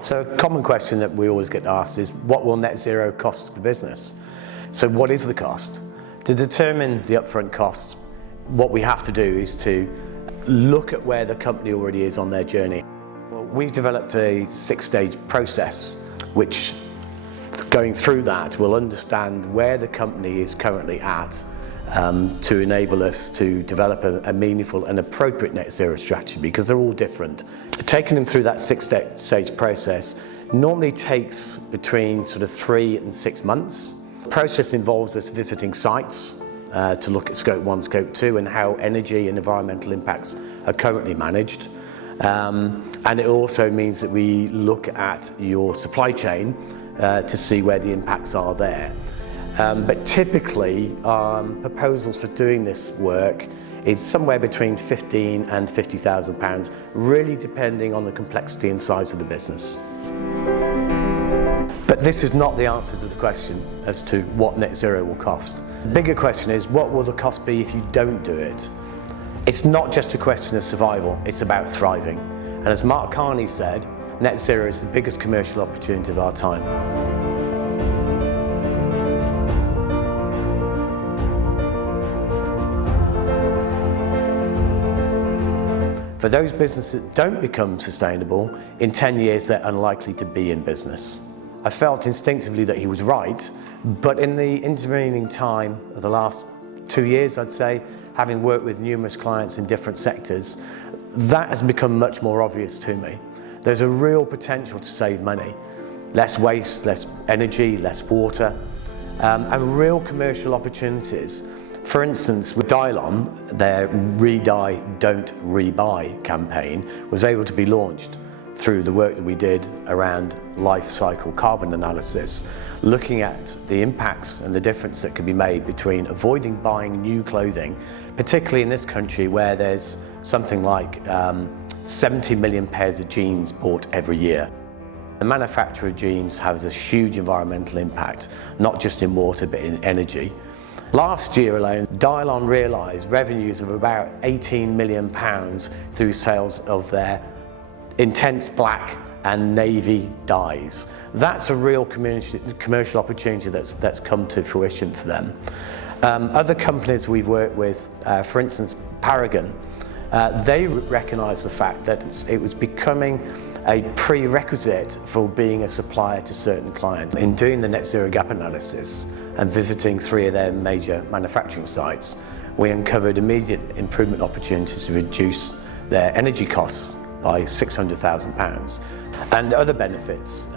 So a common question that we always get asked is, what will net zero cost the business? So what is the cost? To determine the upfront costs, what we have to do is to look at where the company already is on their journey. Well, we've developed a 6-stage process, which going through that will understand where the company is currently at to enable us to develop a meaningful and appropriate net zero strategy, because they're all different. Taking them through that 6-stage process normally takes between sort of 3 and 6 months. The process involves us visiting sites to look at Scope 1, Scope 2 and how energy and environmental impacts are currently managed. And it also means that we look at your supply chain to see where the impacts are there. But typically, proposals for doing this work is somewhere between £15,000 and £50,000, really depending on the complexity and size of the business. But this is not the answer to the question as to what net zero will cost. The bigger question is, what will the cost be if you don't do it? It's not just a question of survival, it's about thriving. And as Mark Carney said, net zero is the biggest commercial opportunity of our time. For those businesses that don't become sustainable, in 10 years they're unlikely to be in business. I felt instinctively that he was right, but in the intervening time of the last 2 years, I'd say, having worked with numerous clients in different sectors, that has become much more obvious to me. There's a real potential to save money. Less waste, less energy, less water, and real commercial opportunities. For instance, with Dylon, their Re-Dye, Don't Re-Buy campaign was able to be launched through the work that we did around life cycle carbon analysis, looking at the impacts and the difference that could be made between avoiding buying new clothing, particularly in this country where there's something like 70 million pairs of jeans bought every year. The manufacture of jeans has a huge environmental impact, not just in water but in energy. Last year alone, Dylon realised revenues of about £18 million through sales of their intense black and navy dyes. That's a real commercial opportunity that's come to fruition for them. Other companies we've worked with, for instance Paragon, they recognise the fact that it was becoming a prerequisite for being a supplier to certain clients. In doing the net zero gap analysis and visiting 3 of their major manufacturing sites, we uncovered immediate improvement opportunities to reduce their energy costs by £600,000 and other benefits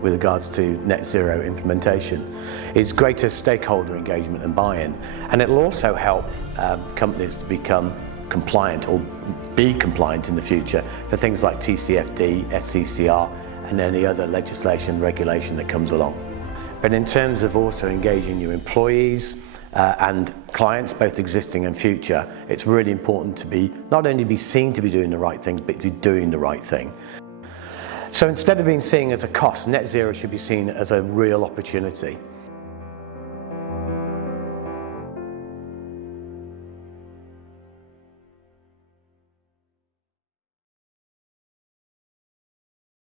with regards to net zero implementation is greater stakeholder engagement and buy-in, and it will also help companies to become compliant or be compliant in the future for things like TCFD, SCCR and any other legislation regulation that comes along. But in terms of also engaging your employees and clients, both existing and future, it's really important to be not only be seen to be doing the right thing, but to be doing the right thing. So instead of being seen as a cost, net zero should be seen as a real opportunity.